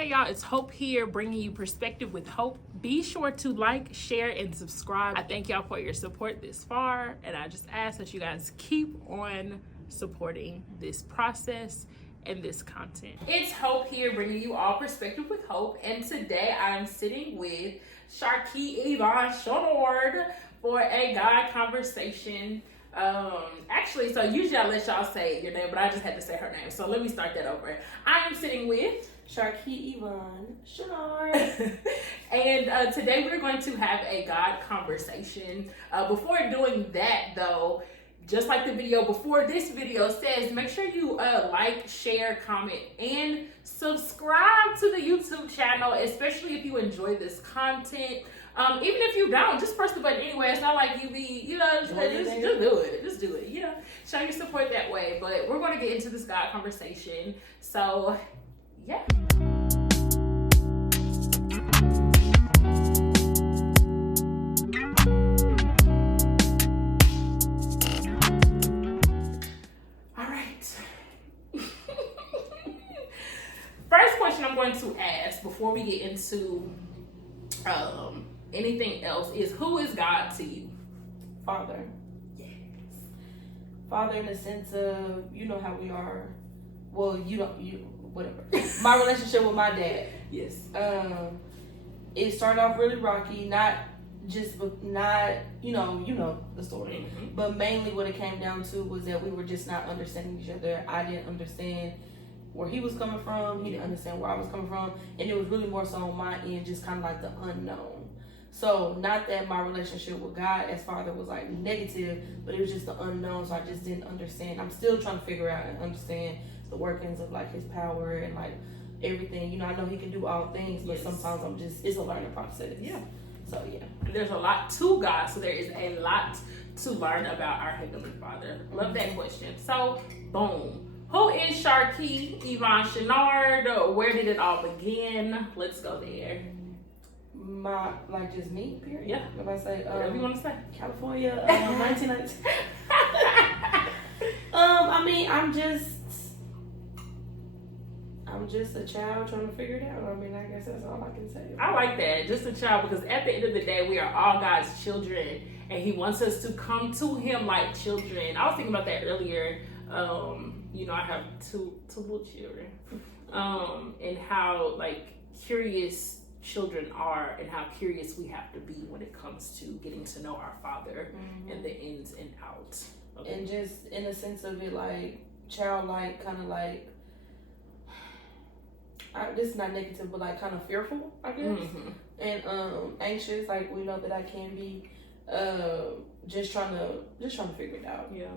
Hey y'all, it's Hope here, bringing you perspective with hope. Be sure to like, share, and subscribe. I thank y'all for your support this far, and I just ask that you guys keep on supporting this process and this content. It's Hope here, bringing you all perspective with hope, and today I am sitting with Sharkey Yvonne Shonord for a God conversation. Actually, so usually I let y'all say your name, but I just had to say her name, so let me start that over. I am sitting with Sharkey Yvonne Shonord. And today we're going to have a God conversation. Before doing that though, just like the video before this video says, make sure you like, share, comment, and subscribe to the YouTube channel, especially if you enjoy this content. Even if you don't, just press the button anyway. It's not like you be, just do it. Just do it, show your support that way. But we're going to get into this God conversation. So, yeah. All right. First question I'm going to ask before we get into anything else is, who is God to you? Father. Yes. Father in the sense of, you know how we are. Well, whatever. My relationship with my dad. Yes. It started off really rocky, not you know the story. Mm-hmm. But mainly what it came down to was that we were just not understanding each other. I didn't understand where he was coming from. He didn't understand where I was coming from. And it was really more so on my end, just kind of like the unknown. So not that my relationship with God as Father was like negative, but it was just the unknown. So I just didn't understand. I'm still trying to figure out and understand the workings of like his power and like everything. I know he can do all things, but sometimes it's a learning process. Yeah. So yeah. There's a lot to God, so there is a lot to learn about our Heavenly Father. Love that question. So, boom. Who is Sharkey Yvonne Shonord? Where did it all begin? Let's go there. Just me, period. Yeah. If I say whatever you want to say. California, 1990. I'm just a child trying to figure it out. I guess that's all I can say. I like that. Just a child, because at the end of the day, we are all God's children, and he wants us to come to him like children. I was thinking about that earlier. I have two little children, and how like curious children are, and how curious we have to be when it comes to getting to know our Father, and the ins and outs. Okay. And just in a sense of it, like childlike, kind of like, this is not negative, but like kind of fearful, I guess, and anxious. Like we know that I can be, just trying to figure it out. Yeah.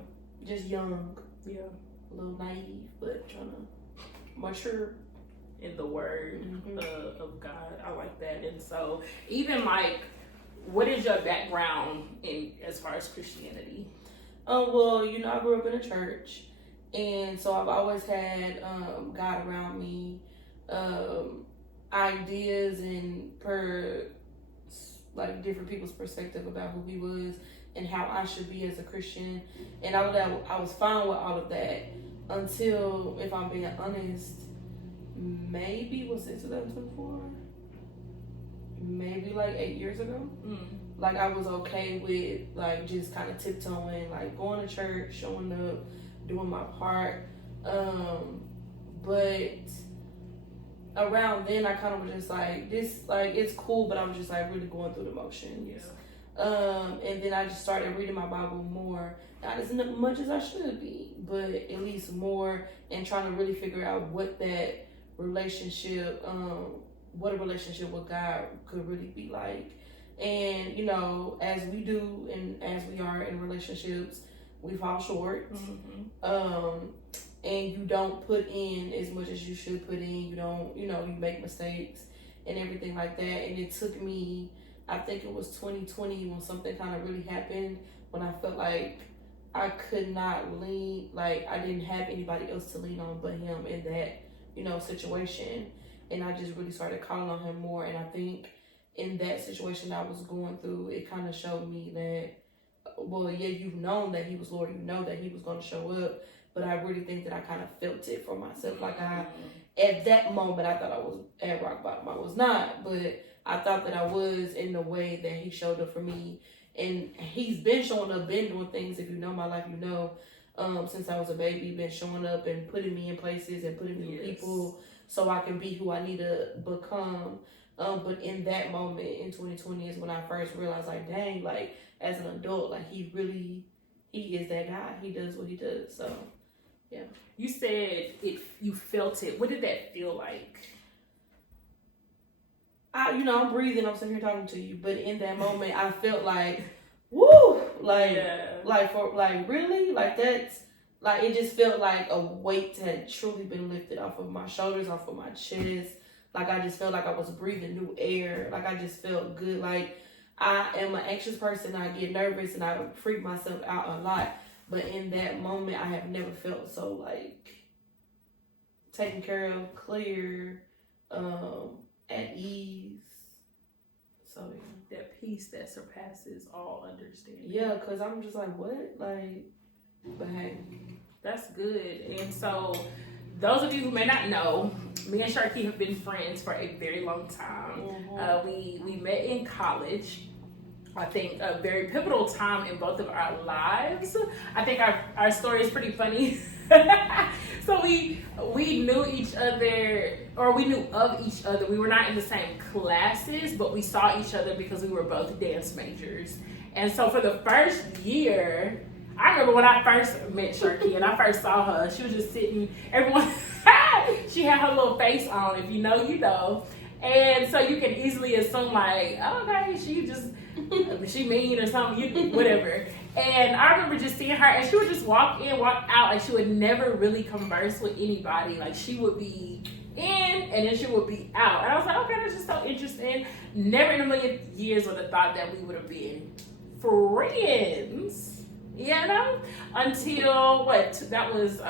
Just young. Yeah. A little naive, but trying to mature in the word of God. I like that. And so, even like, what is your background in as far as Christianity? Well, I grew up in a church, and so I've always had God around me, ideas and different people's perspective about who he was and how I should be as a Christian, and all of that. I was fine with all of that until, if I'm being honest, maybe was it 2024? Maybe like 8 years ago. Like I was okay with like just kind of tiptoeing, like going to church, showing up, doing my part. But around then I kind of was just like, this, like it's cool, but I was just like really going through the motions. Yeah. And then I just started reading my Bible more, not as much as I should be, but at least more, and trying to really figure out what that relationship, what a relationship with God could really be like. And as we do and as we are in relationships, we fall short. And you don't put in as much as you should put in. You don't, you make mistakes and everything like that. And it took me, I think it was 2020 when something kind of really happened, when I felt like I could not lean, like I didn't have anybody else to lean on but him in that, situation. And I just really started calling on him more. And I think in that situation I was going through, it kind of showed me that, well, yeah, you've known that he was Lord, that he was going to show up, but I really think that I kind of felt it for myself. Like I at that moment, I thought I was at rock bottom. I was not, but I thought that I was in the way that he showed up for me. And he's been showing up, been doing things. If you know my life, you know, since I was a baby, been showing up and putting me in places and putting me with people so I can be who I need to become. But in that moment in 2020 is when I first realized, like, dang, like, as an adult, like, he is that guy. He does what he does. So, yeah. You said you felt it. What did that feel like? I'm breathing. I'm sitting here talking to you. But in that moment, I felt like, woo! Like, really? Like, that's, like, it just felt like a weight had truly been lifted off of my shoulders, off of my chest. Like, I just felt like I was breathing new air. Like, I just felt good. Like, I am an anxious person. I get nervous and I freak myself out a lot. But in that moment, I have never felt so, like, taken care of, clear, at ease. So, yeah. That peace that surpasses all understanding. Yeah, because I'm just like, what? Like, but hey. That's good. And so, those of you who may not know, me and Sharky have been friends for a very long time. Mm-hmm. We met in college. I think a very pivotal time in both of our lives. I think our story is pretty funny. So we knew each other, or we knew of each other. We were not in the same classes, but we saw each other because we were both dance majors. And so for the first year, I remember when I first met Sharky and I first saw her, she was just sitting, everyone, she had her little face on, if you know, you know. And so you can easily assume like, oh, okay, she mean or something, whatever. And I remember just seeing her and she would just walk in, walk out, like she would never really converse with anybody. Like she would be in and then she would be out. And I was like, okay, that's just so interesting. Never in a million years would have thought that we would have been friends, you know? Until, that was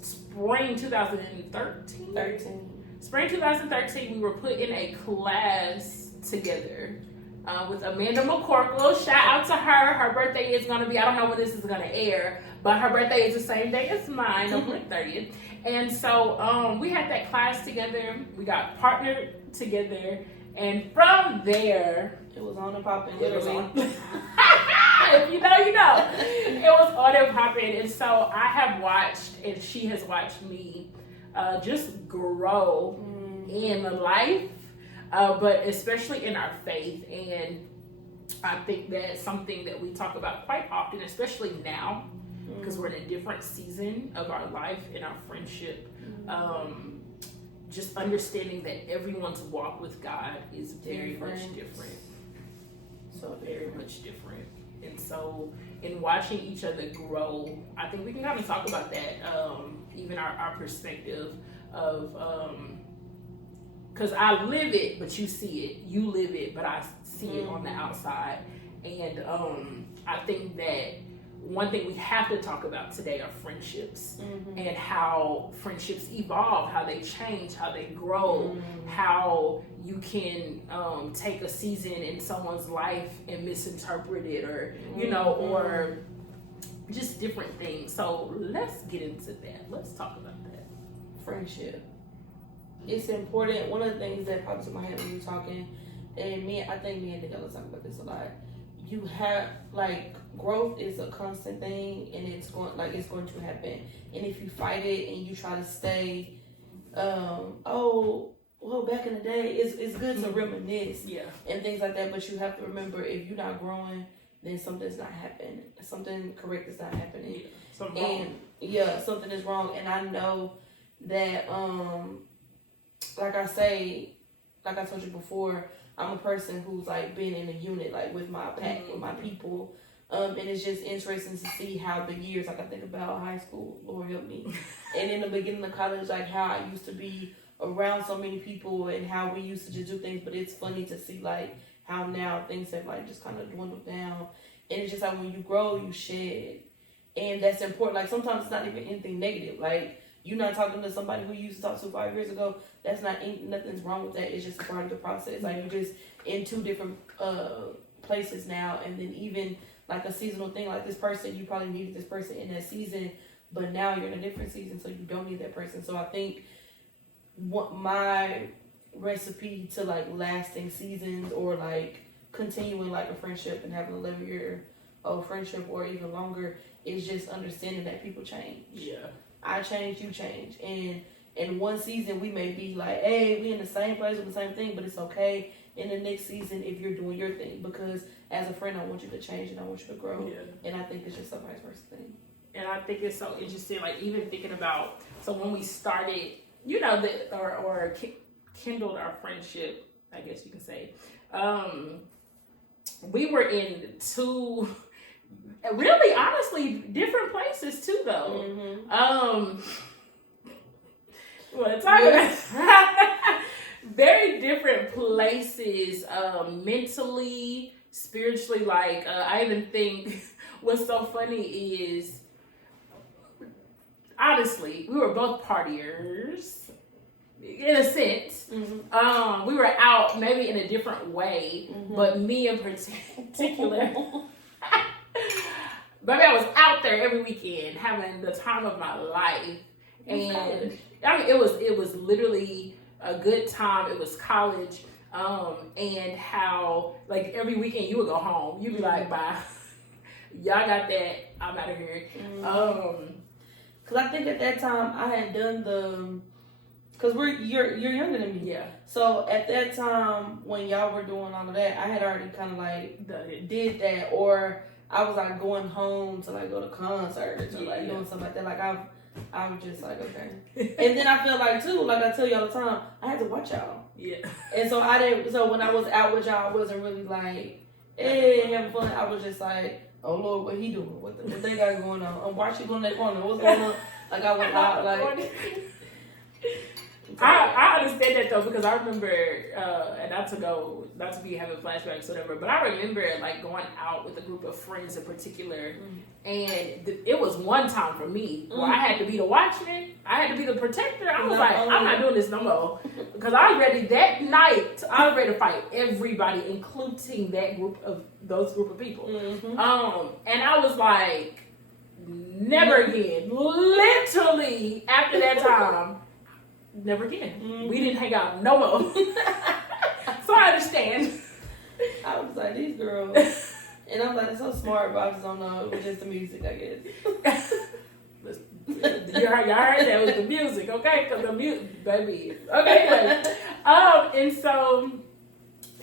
spring 2013? Spring 2013, we were put in a class together with Amanda McCorkle. Shout out to her. Her birthday is going to be, I don't know when this is going to air, but her birthday is the same day as mine, November 30th. And so we had that class together. We got partnered together. And from there, it was on and popping, literally. If you know, you know. It was on and popping. And so I have watched, and she has watched me just grow in life, but especially in our faith. And I think that's something that we talk about quite often, especially now, because we're in a different season of our life and our friendship. Just understanding that everyone's walk with God is very much different. So very much different. And so in watching each other grow, I think we can kind of talk about that, even our perspective of, because I live it, but you see it. You live it, but I see it on the outside. And I think that one thing we have to talk about today are friendships and how friendships evolve, how they change, how they grow, how you can take a season in someone's life and misinterpret it, or, you know, or just different things. So let's get into that. Let's talk about that. Friendship. It's important. One of the things that pops in my head when you're talking, and I think me and Nicola talk about this a lot. You have, like, growth is a constant thing, and it's going to happen. And if you fight it and you try to stay, back in the day, it's good to reminisce and things like that. But you have to remember, if you're not growing, then something's not happening. Something correct is not happening. Something is wrong. And I know that, like I told you before, I'm a person who's like been in a unit, like with my pack, with my people. And it's just interesting to see how the years, like I think about high school, Lord help me. And in the beginning of college, like how I used to be around so many people and how we used to just do things. But it's funny to see like how now things have like just kind of dwindled down. And it's just like when you grow, you shed. And that's important. Like sometimes it's not even anything negative. Like you're not talking to somebody who you used to talk to 5 years ago. That's nothing's wrong with that. It's just part of the process. Like you're just in two different places now. And then even like a seasonal thing, like this person, you probably needed this person in that season, but now you're in a different season, so you don't need that person. So I think what my recipe to like lasting seasons or like continuing like a friendship and having a 11-year old friendship or even longer is just understanding that people change. Yeah. I change, you change. And in one season we may be like, hey, we in the same place with the same thing, but it's okay in the next season if you're doing your thing, because as a friend I want you to change and I want you to grow. Yeah. And I think it's just a vice versa thing. And I think it's so interesting, like even thinking about, so when we started, you know, or kindled our friendship, I guess you can say, we were in two really honestly different places too though. Mm-hmm. Well, talk about very different places, mentally, spiritually. Like I even think what's so funny is, honestly, we were both partiers in a sense. Mm-hmm. We were out maybe in a different way, but me in particular, baby, I was out there every weekend having the time of my life. And I mean, it was literally a good time. It was college, and how like every weekend you would go home. You'd be like, bye, y'all got that. I'm out of here. Cause I think at that time I had done cause you're younger than me. Yeah. So at that time when y'all were doing all of that, I had already kind of like did that, or I was like going home to like go to concerts or like doing something like that. Like I was just like, okay. And then I feel like too, like I tell you all the time, I had to watch y'all. Yeah. And so so when I was out with y'all, I wasn't really like, hey, having fun. I was just like, oh Lord, what he doing? What they got going on? Why she going in that corner? What's going on? Like I was out like. I understand that though, because I remember, and not to be having flashbacks or whatever, but I remember like going out with a group of friends in particular, and it was one time for me where I had to be the watchman, I had to be the protector. I was like, I'm not doing this no more, because I was ready that night. I was ready to fight everybody, including those group of people. And I was like, never again. Literally after that time. Never again. We didn't hang out no more. So I understand. I was like, these girls. And I'm like, they're so smart, but I just don't know. It was just the music, I guess. Y'all heard that was the music, okay? Because the music, baby. Okay, anyway.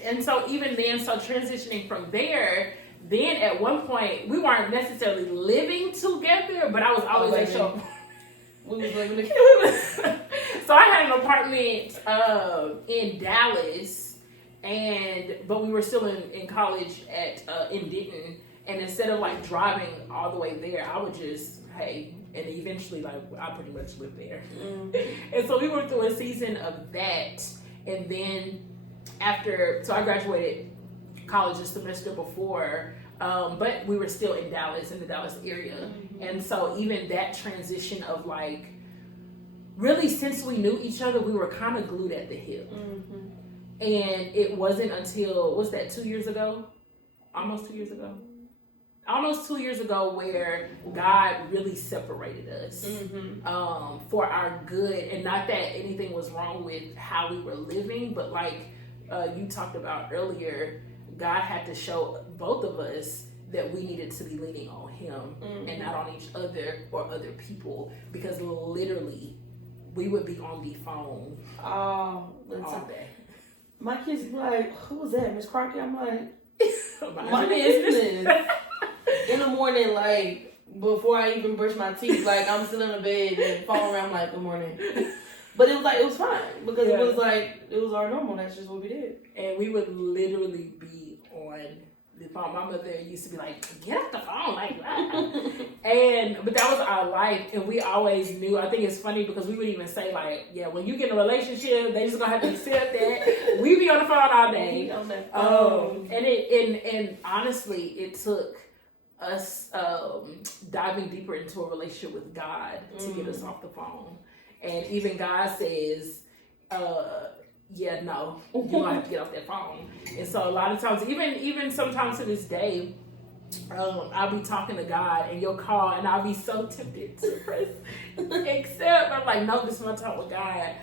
And so even then, so transitioning from there, then at one point, we weren't necessarily living together, but I was always at show. We was living together. So I had an apartment in Dallas, but we were still in college in Denton. And instead of like driving all the way there, I would just and eventually like I pretty much lived there. And so we went through a season of that, and then so I graduated college a semester before. But we were still in Dallas, in the Dallas area. And so even that transition of like, really since we knew each other, we were kind of glued at the hip. And it wasn't until, what's that, 2 years ago? Almost 2 years ago? Almost 2 years ago where God really separated us for our good. And not that anything was wrong with how we were living, but like you talked about earlier, God had to show both of us that we needed to be leaning on Him and not on each other or other people, because literally we would be on the phone all day. My kids be like, "Who was that, Miss Crockett?" I'm like, "My business." In the morning, like before I even brush my teeth, like I'm still in the bed and phone around like, "Good morning." But it was fine because it was our normal. That's just what we did. And we would literally be on the phone. My mother used to be like, "Get off the phone," like that. But that was our life, and we always knew. I think it's funny because we would even say like, "Yeah, when you get in a relationship, they just gonna have to accept that." We be on the phone all day. And honestly, it took us diving deeper into a relationship with God to get us off the phone. And even God says, no, you're gonna have to get off that phone. And so a lot of times, even sometimes to this day, I'll be talking to God and you'll call and I'll be so tempted to press accept. I'm like, no, this is my talk with God.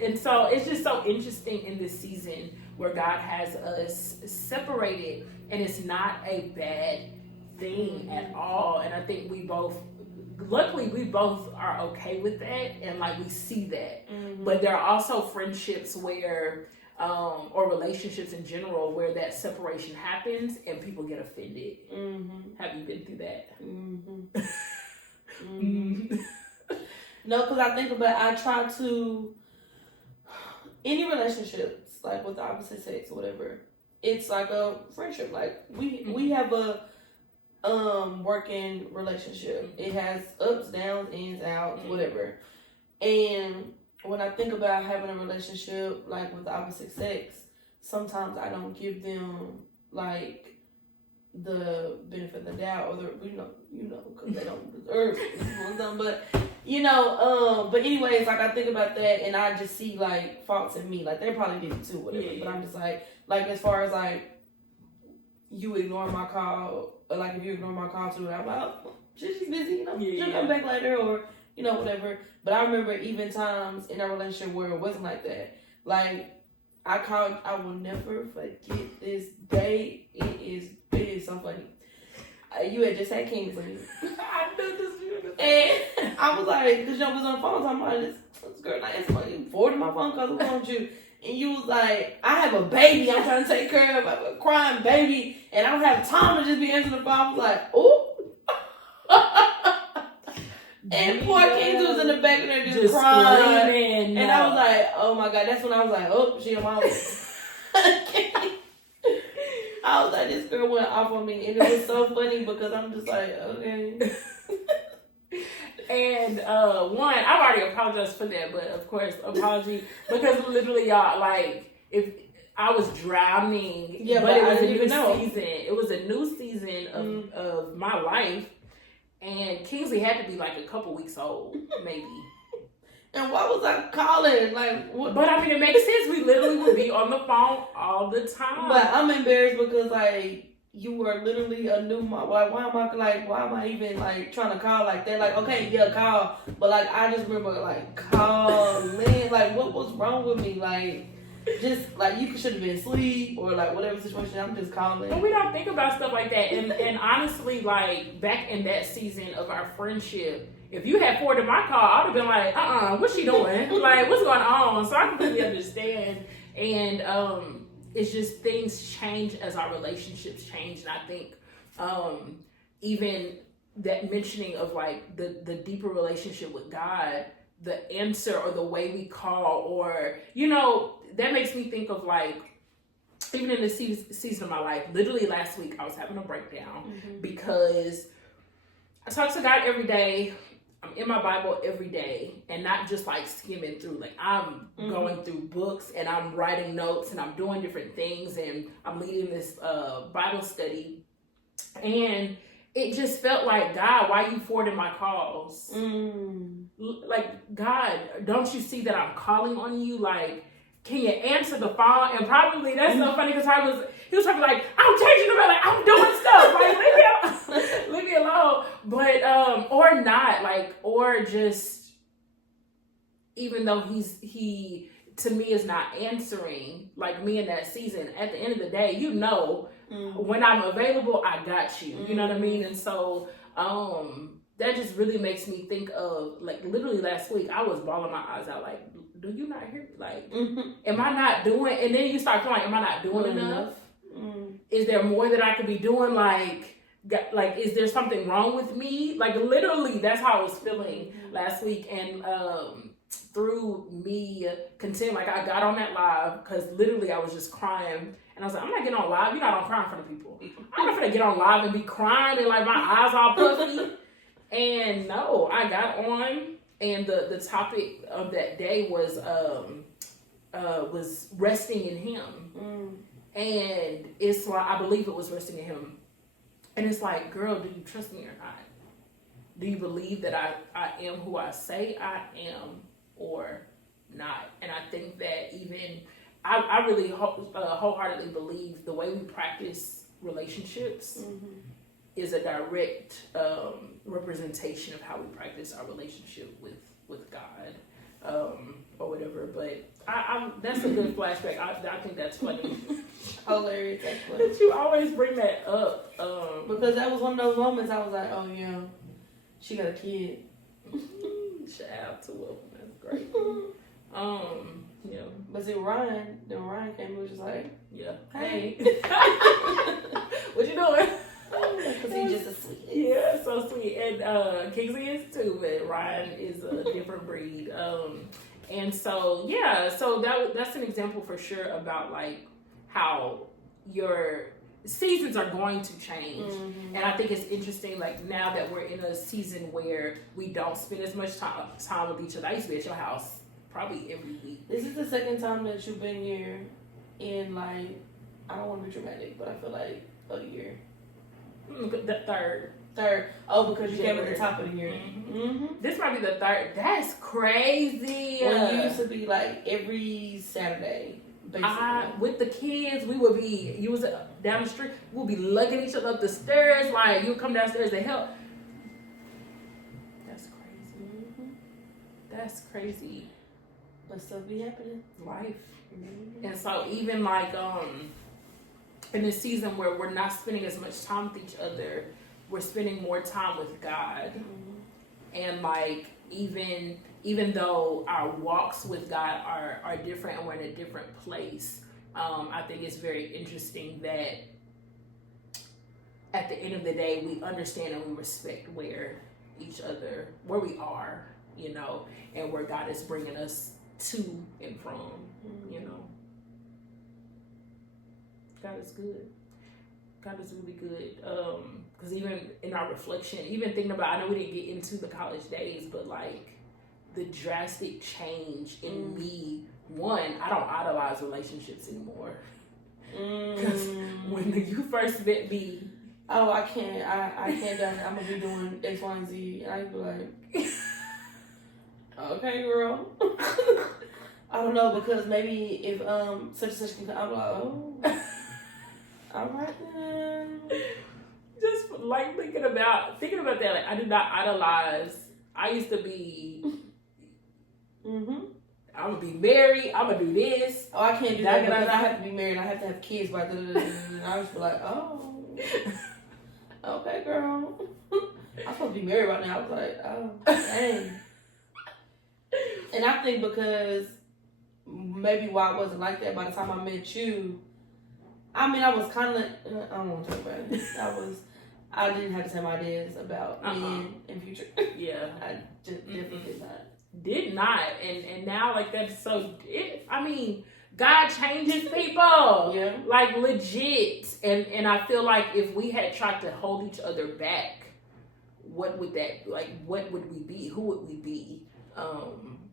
And so it's just so interesting in this season where God has us separated, and it's not a bad thing at all. And I think luckily we both are okay with that, and like we see that. Mm-hmm. But there are also friendships where or relationships in general where that separation happens and people get offended. Mm-hmm. Have you been through that? Mm-hmm. Mm-hmm. No, because I try to, any relationships, like with the opposite sex or whatever, it's like a friendship. Like we have a working relationship. It has ups, downs, ins, outs, whatever. And when I think about having a relationship like with the opposite sex, sometimes I don't give them like the benefit of the doubt, or the you know, because they don't deserve it. But anyways, like I think about that and I just see like faults in me. Like they probably did too, whatever. Yeah. But I'm just like as far as like you ignore my call, or like if you ignore my call too, I'm like, oh, she's busy, she'll come back later, or whatever. But I remember even times in a relationship where it wasn't like that. Like I will never forget this day. It is so funny. You had just had Kingsley. I knew this. And I was like, because was on the phone, so I'm like, this girl not answering my phone. You forwarded my phone because I want you. And you was like, I have a baby I'm trying to take care of. I have a crying baby. And I don't have time to just be answering the phone. I was like, ooh. And poor Kingsley was in the back of there just crying. And I was like, oh my God. That's when I was like, oh, she a mom. I was like, this girl went off on me. And it was so funny because I'm just like, okay. And one, I've already apologized for that, but of course, apology because literally, y'all, like if I was drowning, but it was a new season. It was a new season of my life, and Kingsley had to be like a couple weeks old, maybe. And why was I calling? Like, what? But I mean, it makes sense. We literally would be on the phone all the time. But I'm embarrassed because like. You were literally a new mom. Like, why am I even like trying to call like that? Like, okay, yeah, call. But like, I just remember like calling. Like, what was wrong with me? Like, just like you should have been asleep or like whatever situation. I'm just calling. But we don't think about stuff like that. And honestly, like back in that season of our friendship, if you had forwarded my call, I'd have been like, what's she doing? Like, what's going on? So I completely understand. And it's just things change as our relationships change. And I think even that mentioning of like the deeper relationship with God, the answer or the way we call, or, that makes me think of like, even in the season of my life, literally last week I was having a breakdown because I talk to God every day. I'm in my Bible every day, and not just like skimming through. Like I'm going through books and I'm writing notes and I'm doing different things and I'm leading this Bible study. And it just felt like, God, why you forwarding my calls? Like, God, don't you see that I'm calling on you? Like, can you answer the phone? And probably that's so funny because he was probably like, I'm changing the bed, like I'm doing stuff, like leave me alone. But or not, like, or just even though he to me is not answering, like me in that season, at the end of the day, when I'm available, I got you. You know what I mean? And so that just really makes me think of like literally last week I was bawling my eyes out like, do you not hear me? Like, am I not doing? And then you start feeling like, am I not doing enough? Is there more that I could be doing? Like, is there something wrong with me? Like, literally, that's how I was feeling last week. And through me continuing, like, I got on that live because literally I was just crying. And I was like, I'm not getting on live. I don't cry in front of people. I'm not gonna get on live and be crying and like my eyes all puffy. And no, I got on. And the topic of that day was resting in Him, and it's like I believe it was resting in Him, and it's like, girl, do you trust me or not? Do you believe that I am who I say I am or not? And I think that even I really wholeheartedly believe the way we practice relationships is a direct representation of how we practice our relationship with God, or whatever. But that's a good flashback. I think that's funny. Hilarious, actually. But you always bring that up. Because that was one of those moments I was like, oh yeah, she got a kid. Shout out to Will. That's great. Yeah. But see, Ryan came and was just like, yeah. hey. What you doing? Because he's just a sweet. Yeah, so sweet. And Kingsley is too, but Ryan is a different breed. And so, yeah, so that's an example for sure about like how your seasons are going to change. And I think it's interesting, like now that we're in a season where we don't spend as much time with each other. I used to be at your house probably every week. This is the second time that you've been here in like, I don't want to be dramatic, but I feel like a year. The third. Oh, because you came at the top of the year. This might be the third. That's crazy. Well, you used to be like every Saturday, basically. With the kids, you was down the street, we'll be lugging each other up the stairs. Like, you'll come downstairs to help. That's crazy. That's crazy. But still be happening. Life. And so even like, in this season where we're not spending as much time with each other, we're spending more time with God. And like, even though our walks with God are different and we're in a different place, I think it's very interesting that at the end of the day, we understand and we respect where we are, you know, and where God is bringing us to and from, you know. God is good. God is really good. Because even in our reflection, even thinking about, I know we didn't get into the college days, but like the drastic change in me. One, I don't idolize relationships anymore. Because when you first met me, oh, I can't do it. I'm gonna be doing X, Y, and Z, and I'd be like, okay, girl. I don't know, because maybe if such and such can come, I'm like, oh. All right then. Just like thinking about that, like I did not idolize. I used to be. I'm gonna be married. I'm gonna do this. Oh, I can't do that because I have to be married. I have to have kids by the. I was like, oh, okay, girl. I'm supposed to be married right now. I was like, oh, dang. And I think because maybe why I wasn't like that by the time I met you. I mean, I was kind of, I don't want to talk about it. I didn't have the same ideas about men in future. Yeah. I just definitely did not. And now, like, that's so, I mean, God changes people. Yeah. Like, legit. And I feel like if we had tried to hold each other back, what would we be? Who would we be?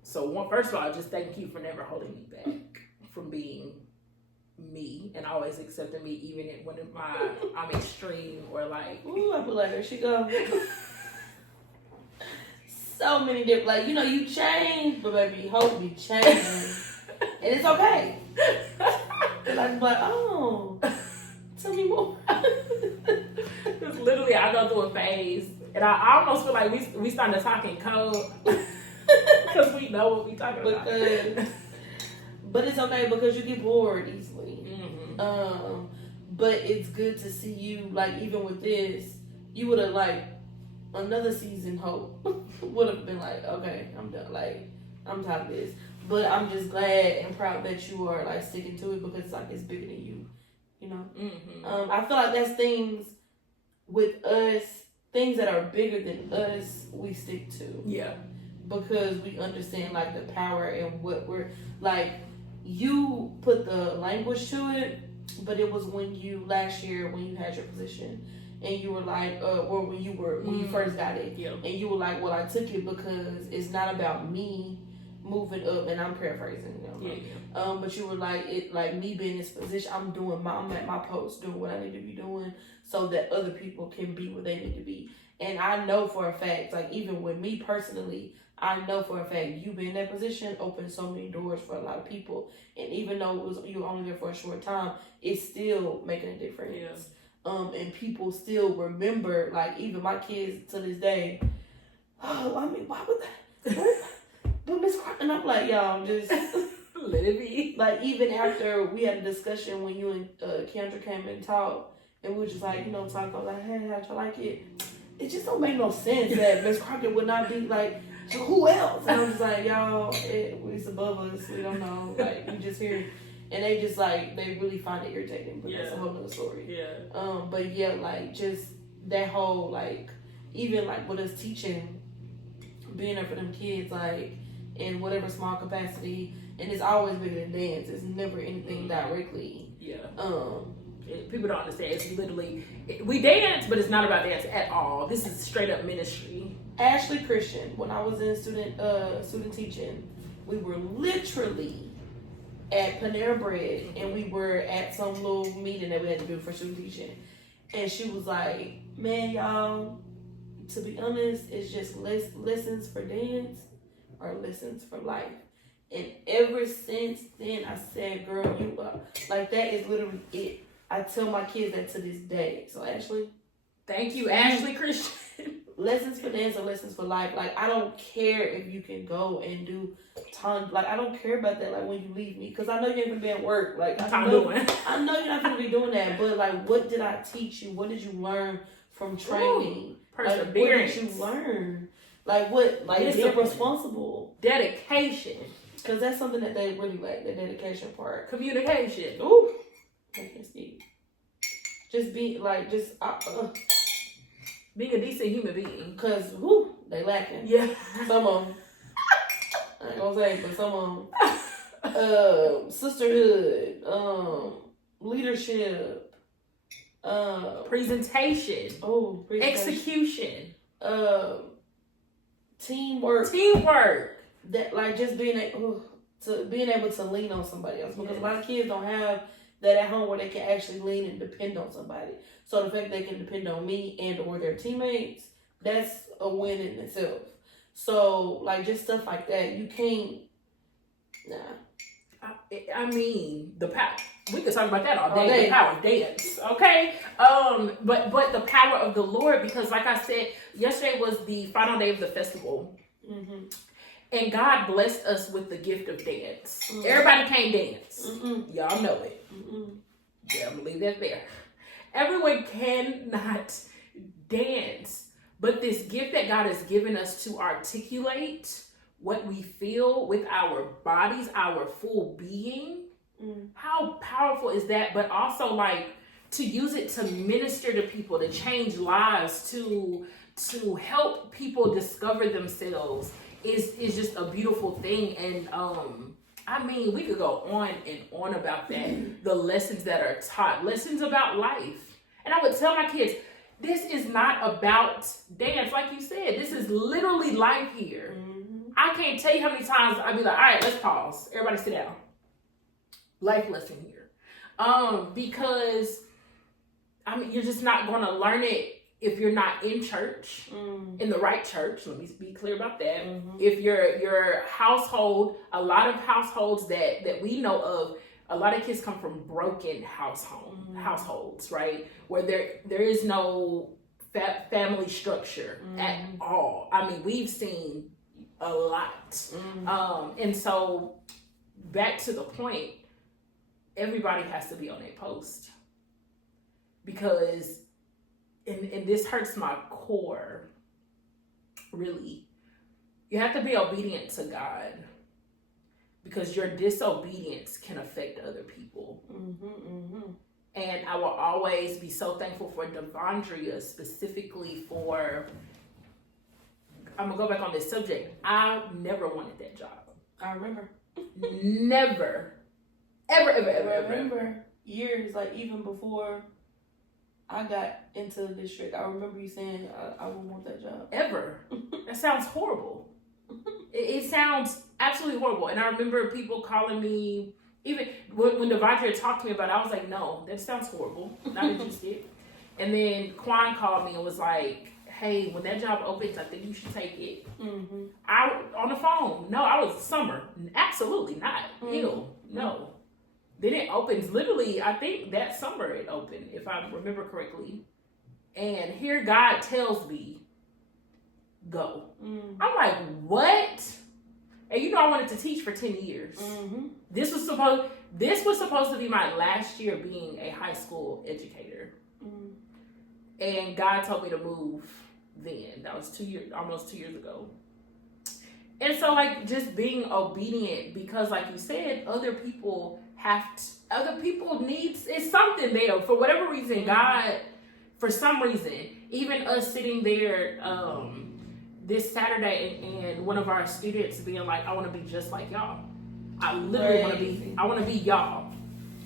So, first of all, just thank you for never holding me back from being me and always accepting me, even when I'm extreme or like. Ooh, I feel like here she goes. So many different, like, you know, you change, but baby, hope you change, and it's okay. And I'm like, oh, tell me more. Because literally, I go through a phase, and I almost feel like we starting to talk in code because we know what we talking about. But it's okay because you get bored easily. But it's good to see you, like, even with this, you would have, like, another season hope would have been like, okay, I'm done. Like, I'm tired of this. But I'm just glad and proud that you are, like, sticking to it because, like, it's bigger than you, you know? I feel like that's things with us, things that are bigger than us, we stick to. Yeah. Because we understand, like, the power and what we're, like, you put the language to it, but it was last year when you had your position and you were like, or when you first got it, and you were like, well, I took it because it's not about me moving up, and I'm paraphrasing, you know, but you were like, me being in this position, I'm at my post doing what I need to be doing so that other people can be where they need to be. And I know for a fact, like, even with me personally, I know for a fact you being in that position opened so many doors for a lot of people. And even though you were only there for a short time, it's still making a difference. and people still remember, like, even my kids to this day, oh, I mean, why would that? But Miss Crockett, and I'm like, y'all, just let it be. Like, even after we had a discussion when you and Kendra came and talked, and we were just like, talking, like, hey, how'd you like it? It just don't make no sense that Miss Crockett would not be like, so who else? And I'm just like, y'all, it's above us. We don't know. Like, we just here. And they just, like, they really find it irritating, but that's a whole nother story. Yeah. But yeah, like, just that whole, like, even like with us teaching, being there for them kids, like, in whatever small capacity, and it's always bigger than dance. It's never anything directly. Yeah. People don't understand. It's literally, we dance, but it's not about dance at all. This is straight up ministry. Ashley Christian, when I was in student teaching, we were literally at Panera Bread, and we were at some little meeting that we had to do for student teaching, and she was like, man, y'all, to be honest, it's just lessons for dance or lessons for life. And ever since then, I said, girl, you like, that is literally it. I tell my kids that to this day. So Ashley, thank you, Ashley Christian. Lessons for dance or lessons for life. Like, I don't care if you can go and do tons. Like, I don't care about that. Like, when you leave me, because I know you're gonna be at work. Like, I know you're not gonna be doing that. But like, what did I teach you? What did you learn from training? Perseverance. Like, what did you learn? Like, what? Like, being responsible. Dedication. Because that's something that they really lack, the dedication part. Communication. Ooh. I can't speak. Just be, like, being a decent human being. Because, they lacking. Yeah. Some of them. I ain't gonna say, but some of them. Sisterhood. Leadership. Presentation. Execution. Teamwork. That, like, just being able to lean on somebody else, because a lot of kids don't have that at home where they can actually lean and depend on somebody. So the fact they can depend on me and or their teammates, that's a win in itself. So, like, just stuff like that, you can't. I mean, we could talk about that all day. The power of dance, okay? But the power of the Lord, because like I said, yesterday was the final day of the festival. Mm-hmm. And God blessed us with the gift of dance. Mm-hmm. Everybody can't dance. Mm-hmm. Y'all know it. Mm-hmm. Yeah, I'm gonna leave that there. Everyone cannot dance. But this gift that God has given us to articulate what we feel with our bodies, our full being, how powerful is that? But also, like, to use it to minister to people, to change lives, to help people discover themselves is just a beautiful thing. And I mean, we could go on and on about that. The lessons that are taught, lessons about life. And I would tell my kids, this is not about dance, like you said. This is literally life here. Mm-hmm. I can't tell you how many times I'd be like, all right, let's pause. Everybody sit down. Life lesson here. Because, I mean, you're just not going to learn it if you're not in church, in the right church. Let me be clear about that. Mm-hmm. If your household, a lot of households that we know of, a lot of kids come from broken households, right? Where there is no family structure at all. I mean, we've seen a lot. And so, back to the point, everybody has to be on a post. Because, and this hurts my core, really, you have to be obedient to God. Because your disobedience can affect other people. And I will always be so thankful for Devondria, specifically for, I'm going to go back on this subject. I never wanted that job. I remember. Never. Ever. I remember years, like, even before I got into the district, I remember you saying, I wouldn't want that job. Ever. That sounds horrible. It sounds absolutely horrible. And I remember people calling me, even when Devondria talked to me about it, I was like, no, that sounds horrible. Not interested. And then Quan called me and was like, hey, when that job opens, I think you should take it. I on the phone. No, I was Summer. Absolutely not. Ew. No. Then it opens literally, I think that summer it opened, if I remember correctly. And here God tells me, go. I'm like, what? And you know I wanted to teach for 10 years. This was supposed to be my last year being a high school educator. And God told me to move then. That was almost 2 years ago. And so like just being obedient, because like you said, other people needs, it's something there. For whatever reason, God, for some reason, even us sitting there this Saturday and one of our students being like, I want to be just like y'all. I literally want to be y'all.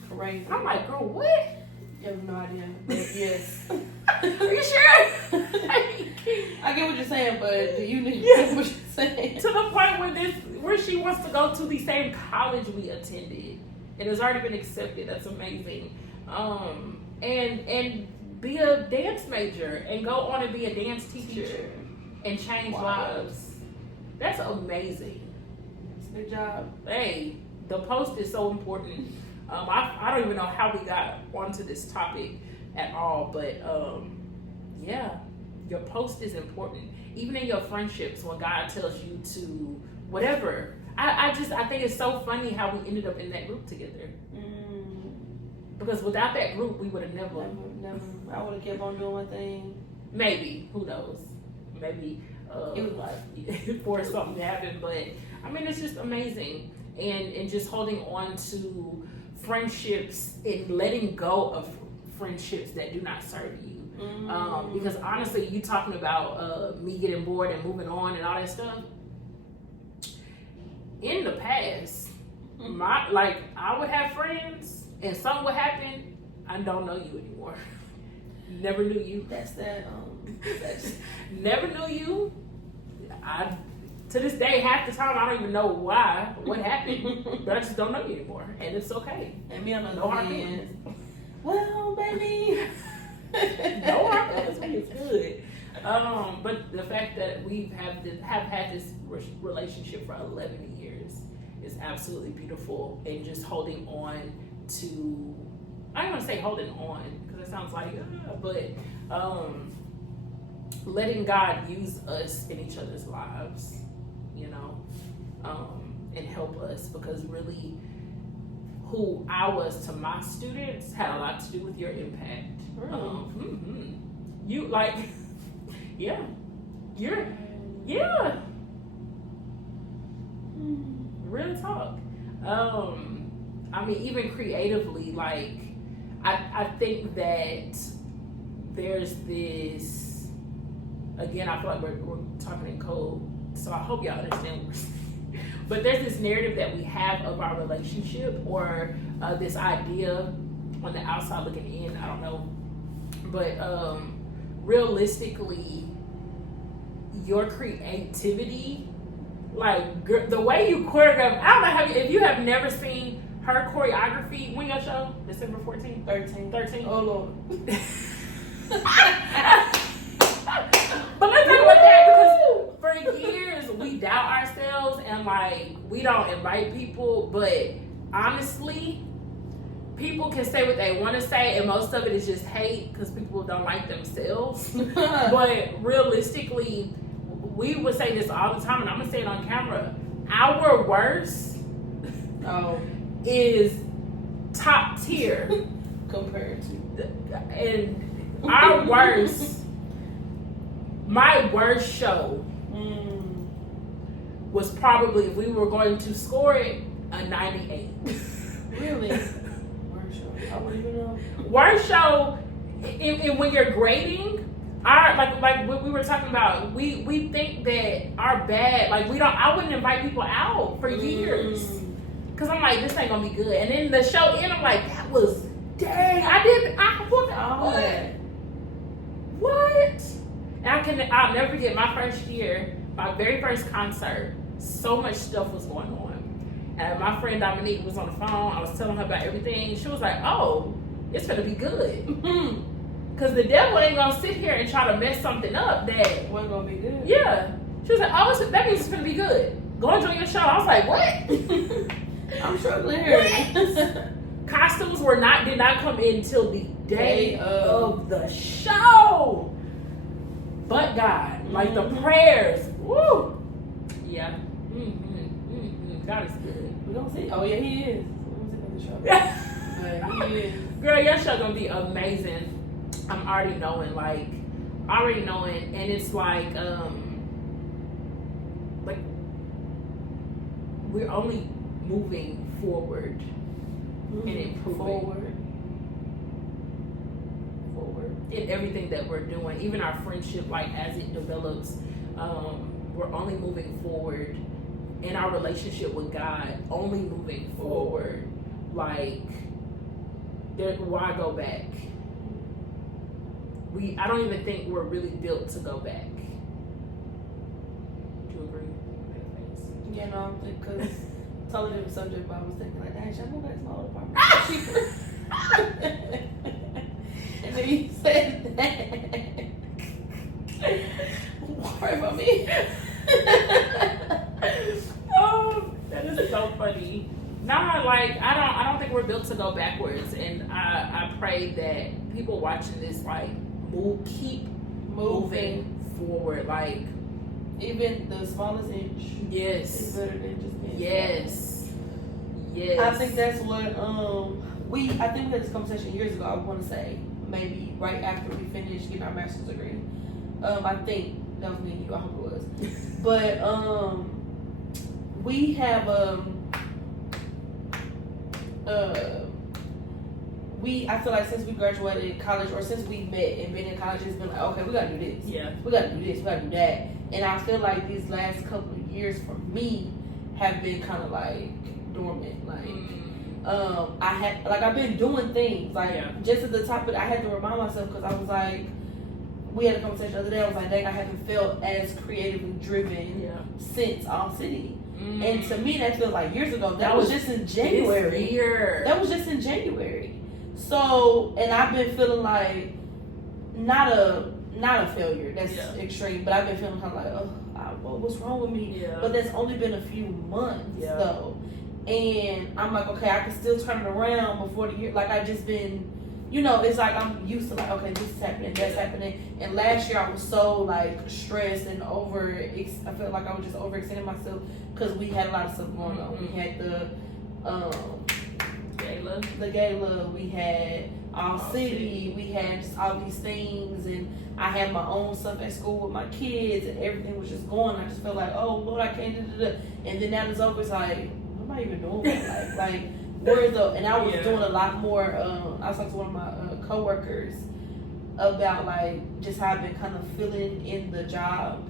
Crazy. I'm like, girl, what? You have no idea. Yes. Are you sure? I get what you're saying, but do you need to get what you're saying? To the point where she wants to go to the same college we attended. It has already been accepted. That's amazing. And be a dance major and go on and be a dance teacher and change lives. That's amazing. It's a good job. Hey, the post is so important. I don't even know how we got onto this topic at all, but yeah, your post is important. Even in your friendships, when God tells you to whatever. I think it's so funny how we ended up in that group together. Because without that group, we would have never. I would have kept on doing my thing. Maybe, who knows? Maybe it was like for something to happen, but I mean, it's just amazing, and just holding on to friendships and letting go of friendships that do not serve you. Because honestly, you talking about me getting bored and moving on and all that stuff. In the past, I would have friends and something would happen. I don't know you anymore. Never knew you. That's never knew you. To this day, half the time I don't even know what happened, but I just don't know you anymore, and it's okay. And me on the no hard feelings. Well, baby, no hard feelings. It's good. But the fact that we have had this relationship for 11 years is absolutely beautiful, and just holding on to. I don't want to say holding on because it sounds like, but letting God use us in each other's lives, and help us, because really who I was to my students had a lot to do with your impact. You like, yeah, real talk. I mean, even creatively, like, I think that there's this, again, I feel like we're talking in code, so I hope y'all understand what we're saying. But there's this narrative that we have of our relationship, or this idea on the outside looking in, I don't know. But realistically, your creativity, like the way you choreograph, I don't know if you have never seen her choreography. When your show? December 14th? 13? Oh, Lord. But let's talk about that, because for years we doubt ourselves and like we don't invite people, but honestly, people can say what they want to say, and most of it is just hate because people don't like themselves. But realistically, we would say this all the time, and I'm gonna say it on camera. Our worst is top tier compared to, and our worst. My worst show was probably, if we were going to score it, a 98. Really? Worst show? I wouldn't even know. Worst show, and when you're grading, like what we were talking about, we think that our bad, like I wouldn't invite people out for years. Cause I'm like, this ain't gonna be good. And then the show ended, I'm like, that was, dang, what? And I'll never forget my first year, my very first concert, so much stuff was going on. And my friend Dominique was on the phone. I was telling her about everything. She was like, oh, it's gonna be good. Because the devil ain't gonna sit here and try to mess something up that wasn't gonna be good. Yeah. She was like, oh, that means it's gonna be good. Go enjoy your show. I was like, what? I'm struggling here. Costumes did not come in until the day of the show. But God, like the prayers, woo, yeah. God is good. We don't see. Oh yeah, He is. We don't see the show. But He is. Girl, your show gonna be amazing. I'm already knowing, and it's like we're only moving forward and improving forward in everything that we're doing, even our friendship, like as it develops, we're only moving forward in our relationship with God, only moving forward. Like, why go back? I don't even think we're really built to go back. Do you agree? Yeah, no, because totally different subject, but I was thinking like, dang, should I go back to my old apartment? Cheaper. And then you said that. Worry about me. Oh, that is so funny. Nah, like I don't think we're built to go backwards, and I pray that people watching this keep moving forward, like even the smallest inch. Yes. Is better than just being. Yes. Yes. I think that's what I think we had this conversation years ago. I want to say maybe right after we finished getting our master's degree. I think that was me and you. I hope it was. But we have I feel like since we graduated college, or since we met and been in college, it's been like, okay, we gotta do this. Yeah. We gotta do this. We gotta do that. And I feel like these last couple of years for me have been kind of like dormant. Like, I've been doing things just at the top, but I had to remind myself because I was like, we had a conversation the other day. I was like, dang, I haven't felt as creatively driven since All City. And to me, that feels like years ago. That was just in January. That was just in January. So, and I've been feeling like not a failure. That's extreme, but I've been feeling kind of like, what's wrong with me? Yeah. But that's only been a few months though, and I'm like, okay, I can still turn it around before the year. Like I just been, it's like I'm used to like, okay, this is happening, that's happening. And last year I was so like stressed and I felt like I was just overextending myself because we had a lot of stuff going on. We had the gala, we had All City, we had just all these things, and I had my own stuff at school with my kids, and everything was just going. I just felt like, oh Lord, I can't do it. And then now it's over. It's like, what am I even doing? Like where's the? And I was doing a lot more. I was talking to one of my coworkers about like just how I've been kind of feeling in the job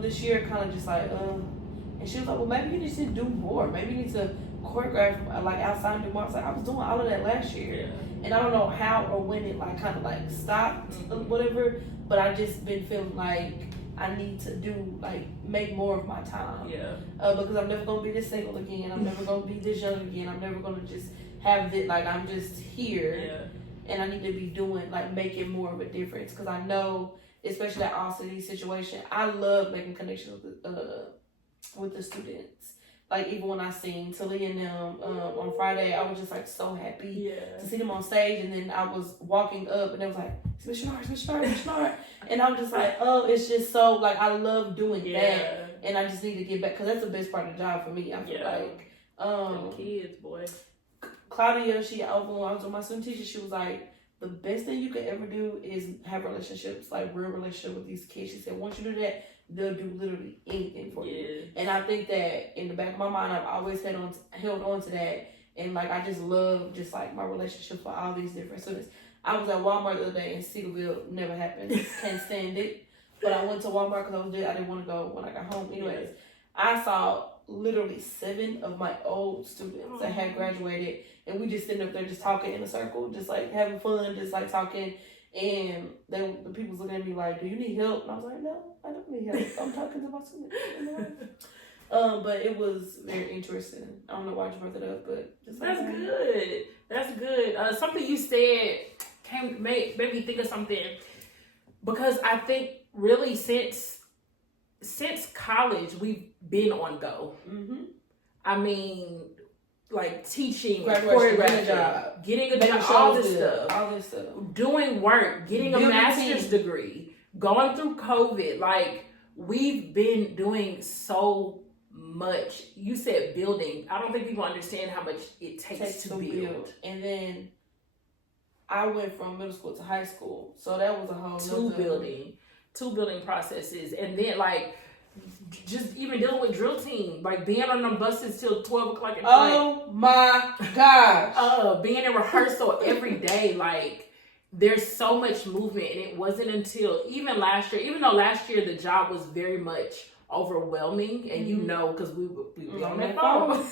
this year, kind of just like and she was like, well, maybe you need to do more. Maybe you need to choreograph like outside and do more. I was like, I was doing all of that last year, and I don't know how or when it like kind of like stopped or whatever. But I just been feeling like I need to do like make more of my time. Because I'm never gonna be this single again. I'm never gonna be this young again. I'm never gonna just have this like I'm just here, and I need to be doing like making more of a difference. Because I know, especially that All City situation, I love making connections with the students. Like even when I seen Talia and them on Friday, I was just like so happy to see them on stage. And then I was walking up and it was like, Miss Shnard. And I'm just like, oh, it's just so like I love doing that, and I just need to get back because that's the best part of the job for me. I feel like kids, boy. Claudia, I was with my student teacher. She was like, the best thing you could ever do is have relationships, like real relationship with these kids. She said, once you do that, they'll do literally anything for you. And I think that in the back of my mind, I've always held on to that. And like, I just love just like my relationships with all these different students. I was at Walmart the other day and Cedarville never happened. Can't stand it. But I went to Walmart because I was there. I didn't want to go when I got home. Anyways, I saw literally 7 of my old students that had graduated, and we just sitting up there just talking in a circle, just like having fun, just like talking. And the people was looking at me like, do you need help? And I was like, no, I don't need help. I'm talking to my students. But it was very interesting. I don't know why you brought that up, but just that's good. That's good. Something you said made me think of something, because I think really since college we've been on go. I mean, like teaching, graduation, getting a job, all this stuff, doing work, getting a master's degree, going through COVID. Like, we've been doing so much. You said building. I don't think people understand how much it takes to build. And then I went from middle school to high school, so that was a whole two building processes. And then like just even dealing with drill team, like being on them buses till 12 o'clock at night. Oh my gosh. Being in rehearsal every day. Like, there's so much movement, and it wasn't until even last year, even though last year the job was very much overwhelming, and you know, because we be on that phone.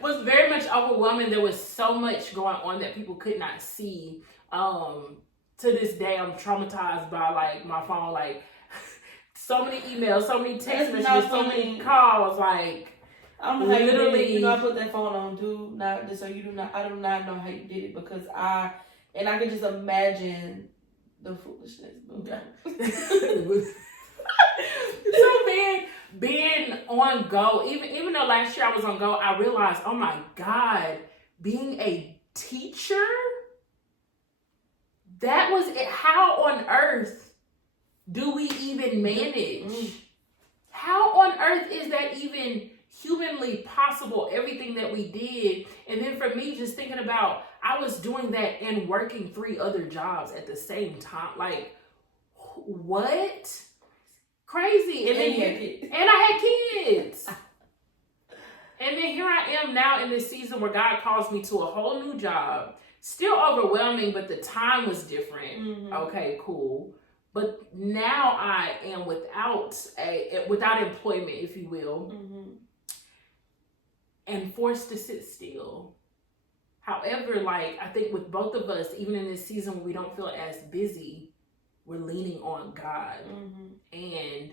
Was very much overwhelming. There was so much going on that people could not see. To this day, I'm traumatized by like my phone, like so many emails, so many text messages, so many calls. Like, I'm literally, you know, I put that phone on do not. So you do not. I do not know how you did it, because I can just imagine the foolishness. So being on go, even though last year I was on go, I realized, oh my God, being a teacher, that was it. How on earth do we even manage? How on earth is that even humanly possible, everything that we did? And then for me, just thinking about, I was doing that and working 3 other jobs at the same time. Like, what? Crazy. And I had kids. And then here I am now in this season where God calls me to a whole new job. Still overwhelming, but the time was different. Okay, cool. But now I am without employment, if you will, and forced to sit still. However, like, I think with both of us, even in this season when we don't feel as busy, we're leaning on God and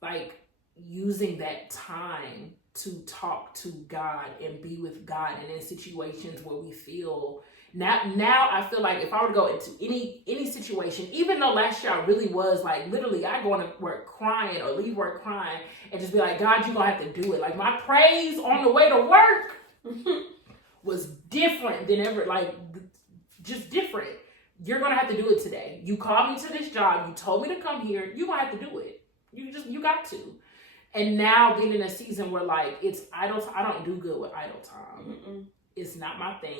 like using that time to talk to God and be with God. And in situations where we feel now I feel like if I were to go into any situation, even though last year I really was like, literally I go to work crying or leave work crying and just be like, God, you're gonna have to do it. Like, my praise on the way to work was different than ever, like just different. You're going to have to do it today. You called me to this job. You told me to come here. You're going to have to do it. You got to. And now being in a season where like it's idle time, I don't do good with idle time. It's not my thing.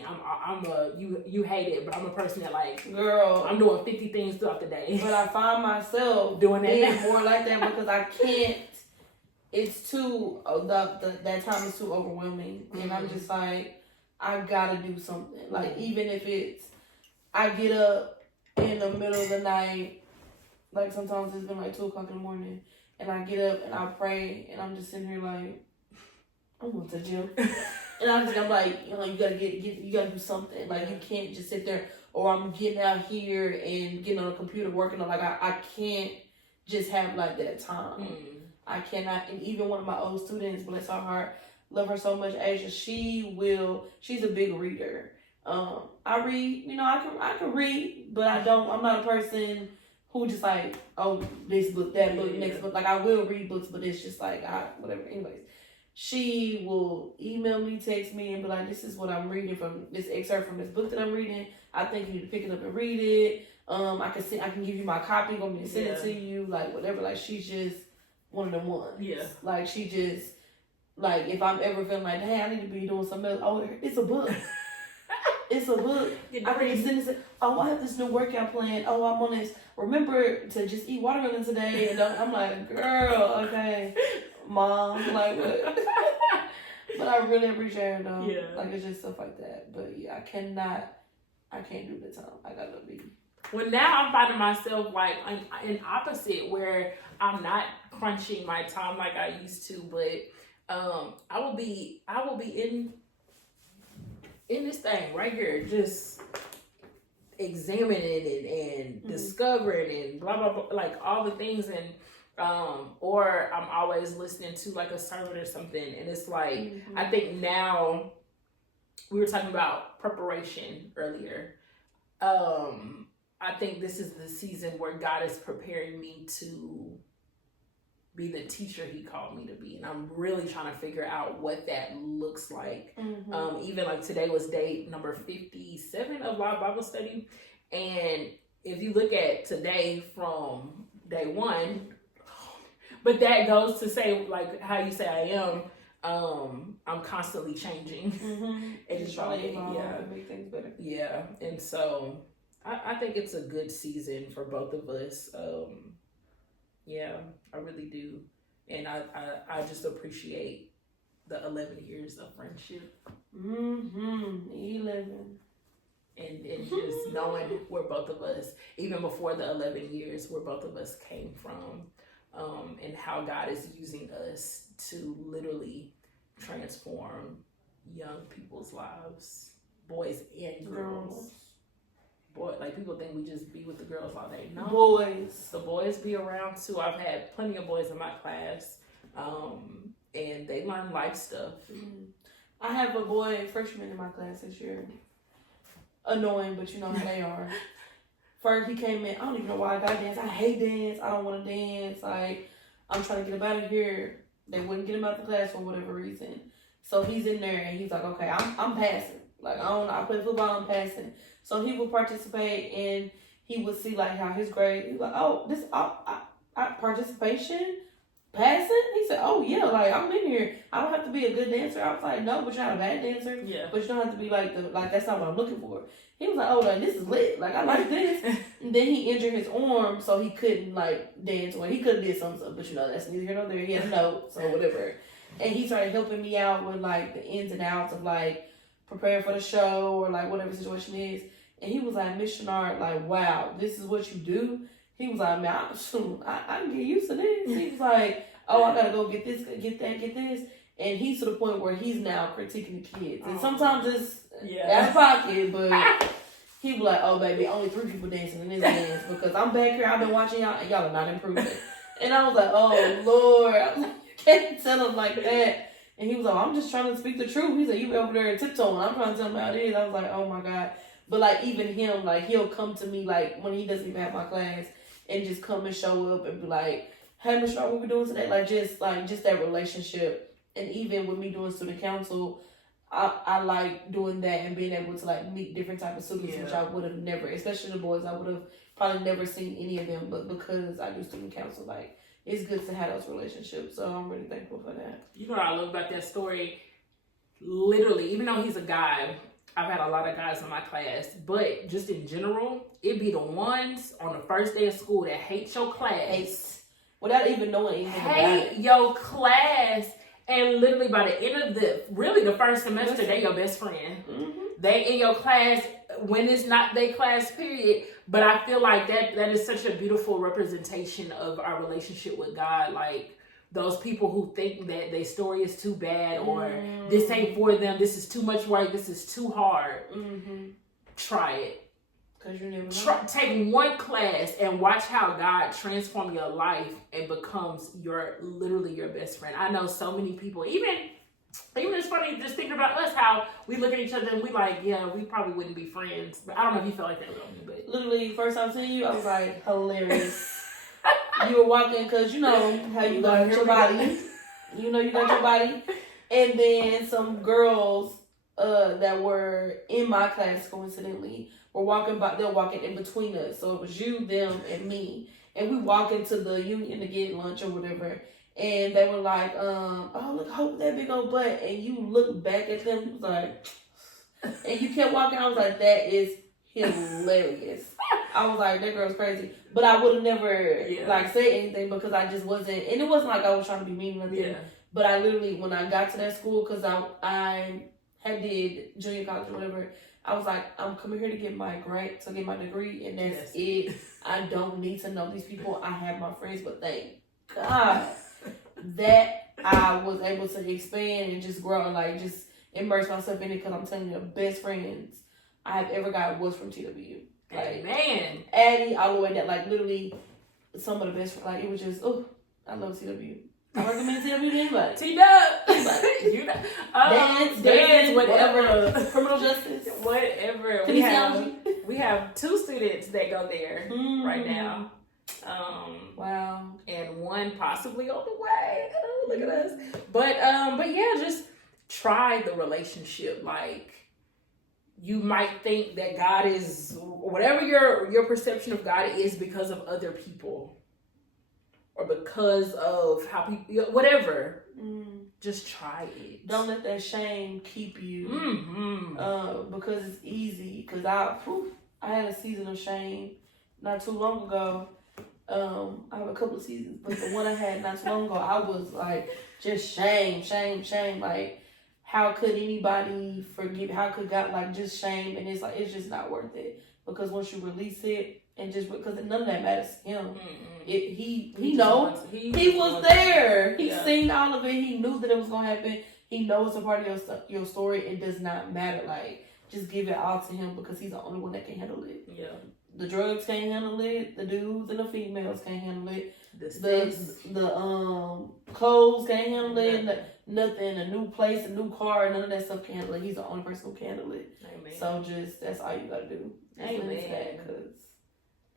You hate it, but I'm a person that like, girl, I'm doing 50 things throughout the day. But I find myself doing that more like that because I can't. It's too that time is too overwhelming, and I'm just like, I gotta do something. Like, even if it's I get up in the middle of the night, like sometimes it's been like 2 o'clock in the morning, and I get up and I pray, and I'm just sitting here like, I'm going to the gym. And I'm like, you know, you gotta you gotta do something. Like, you can't just sit there, or I'm getting out here and getting on a computer working on, like, I can't just have like that time. I cannot. And even one of my old students, bless her heart, love her so much, Asia, she's a big reader. I read, you know, I can read, but I'm not a person who just like, oh, this book, that book, next book. Like, I will read books, but it's just like, whatever. Anyways, she will email me, text me, and be like, this is what I'm reading from this excerpt from this book that I'm reading. I think you need to pick it up and read it. I can give you my copy, want me to send it to you, like, whatever. Like, she's just one of them ones. Yeah. Like, she just, like, if I'm ever feeling like, hey, I need to be doing something else, oh, it's a book. It's a book. I can send it. Oh, I have this new workout plan. Oh, I'm on this. Remember to just eat watermelon today. And I'm like, girl, okay, mom, like, what? But I really appreciate her though. Yeah. Like, it's just stuff like that. But yeah, I can't do the time. I gotta be. Well, now I'm finding myself like in opposite, where I'm not crunching my time like I used to, but I will be in this thing right here, just examining it and discovering and blah blah blah, like all the things, and or I'm always listening to like a sermon or something, and it's like I think now we were talking about preparation earlier. I think this is the season where God is preparing me to be the teacher he called me to be. And I'm really trying to figure out what that looks like. Even like today was day number 57 of Live Bible Study. And if you look at today from day one, but that goes to say, like how you say I am, I'm constantly changing. And just trying to evolve and make things better. Yeah. And so I think it's a good season for both of us. Yeah, I really do. And I just appreciate the 11 years of friendship. 11. And just knowing where both of us, even before the 11 years, where both of us came from, and how God is using us to literally transform young people's lives, boys and girls. Boy, like people think we just be with the girls all day. No, boys. The boys be around too. I've had plenty of boys in my class, and they learn life stuff. I have a boy freshman in my class this year. Annoying, but you know how they are. First he came in, I don't even know why I got dance. I hate dance. I don't want to dance. Like, I'm trying to get him out of here. They wouldn't get him out of the class for whatever reason. So he's in there and he's like, okay, I'm passing. Like, I play football, I'm passing. So he would participate and he would see like how his grade, he was like, oh, this participation, passing? He said, oh yeah, like I'm in here. I don't have to be a good dancer. I was like, no, but you're not a bad dancer. Yeah. But you don't have to be like that's not what I'm looking for. He was like, oh, like, this is lit. Like, I like this. And then he injured his arm, so he couldn't like dance. Well, he could have did some stuff, but you know, that's neither here nor there. He had a note, so whatever. And he started helping me out with like the ins and outs of like preparing for the show or like whatever situation is. And he was like, Miss Shenard, like, wow, this is what you do? He was like, man, I can get used to this. He was like, oh, I gotta go get this, get that, get this. And he's to the point where he's now critiquing the kids. And sometimes it's out of pocket, but he was like, oh, baby, only 3 people dancing in this dance because I'm back here, I've been watching y'all, and y'all are not improving. And I was like, oh, Lord. I was like, you can't tell him like that. And he was like, I'm just trying to speak the truth. He said, you over there tiptoeing. I'm trying to tell him how it is. I was like, oh, my God. But, like, even him, like, he'll come to me, like, when he doesn't even have my class and just come and show up and be like, hey, Ms. Shaw, what we doing today? Like, just that relationship. And even with me doing student council, I like doing that and being able to, like, meet different type of students, which I would have never, especially the boys, I would have probably never seen any of them. But because I do student council, like, it's good to have those relationships. So I'm really thankful for that. You know what I love about that story? Literally, even though he's a guy, I've had a lot of guys in my class, but just in general, it be the ones on the first day of school that hate your class. Without even knowing anything about it. Hate your class. And literally by the end of the first semester, they your best friend. They in your class when it's not their class period. But I feel like that is such a beautiful representation of our relationship with God. Like those people who think that their story is too bad or this ain't for them, this is too much work, this is too hard. Try it. Cause you never know. Take one class and watch how God transforms your life and becomes literally your best friend. I know so many people, even it's funny just thinking about us, how we look at each other and we like, yeah, we probably wouldn't be friends. But I don't know if you felt like that about me, but literally first time seeing you, I was like, hilarious. You were walking because you know how you got your body. You know you got your body. And then some girls that were in my class coincidentally were walking by, they're walking in between us. So it was you, them, and me. And we walk into the union to get lunch or whatever. And they were like, oh, look, hope that big old butt. And you look back at them, it was like, and you kept walking. I was like, that is hilarious. I was like, that girl's crazy. But I would have never like said anything because I just wasn't, and it wasn't like I was trying to be mean or nothing. But I literally, when I got to that school, because I had did junior college or whatever, I was like, I'm coming here to get my grant, to get my degree, and that's it. I don't need to know these people. I have my friends, but thank God that I was able to expand and just grow and like just immerse myself in it, because I'm telling you, the best friends I have ever got was from TWU. Like, man, Addie, all the way that, like, literally some of the best, like, it was just, oh, I love TWU. I recommend TWU to anybody. T-Dub. You know, dance, whatever. Criminal justice. Whatever. We have 2 students that go there right now. Wow. And one possibly on the way. Oh, look at us. But yeah, just try the relationship. Like, you might think that God is whatever your perception of God is because of other people, or because of how people, whatever. Just try it. Don't let that shame keep you. Because it's easy. Because I had a season of shame not too long ago. I have a couple of seasons, but the one I had not too long ago, I was like, just shame. Like, how could anybody forgive? How could God, like, just shame? And it's like, it's just not worth it. Because once you release it, and just because none of that matters to him. He was there. He seen all of it. He knew that it was gonna happen. He knows a part of your story. It does not matter. Like, just give it all to him, because he's the only one that can handle it. Yeah. The drugs can't handle it. The dudes and the females can't handle it. The clothes can't handle it. Nothing. A new place, a new car, none of that stuff can handle it. He's the only person who can handle it. Amen. So that's all you gotta do. Amen.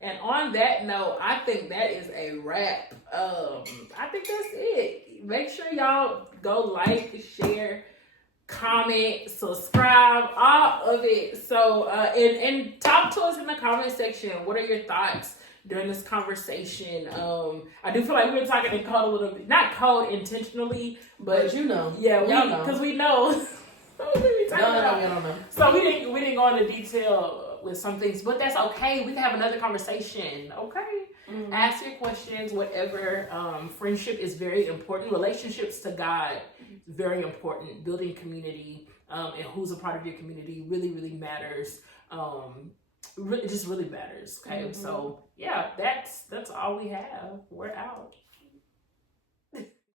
And on that note, I think that is a wrap. I think that's it. Make sure y'all go like, share, comment, subscribe, all of it. So, and talk to us in the comment section. What are your thoughts during this conversation? I do feel like we've been talking in code a little bit, not code intentionally, but you know, yeah, because we know. Y'all don't know. So we didn't go into detail with some things, but that's okay. We can have another conversation. Okay. Ask your questions, whatever. Friendship is very important. Relationships to God is very important. Building community, and who's a part of your community really, really matters. It just really matters. Okay. So yeah, that's all we have. We're out.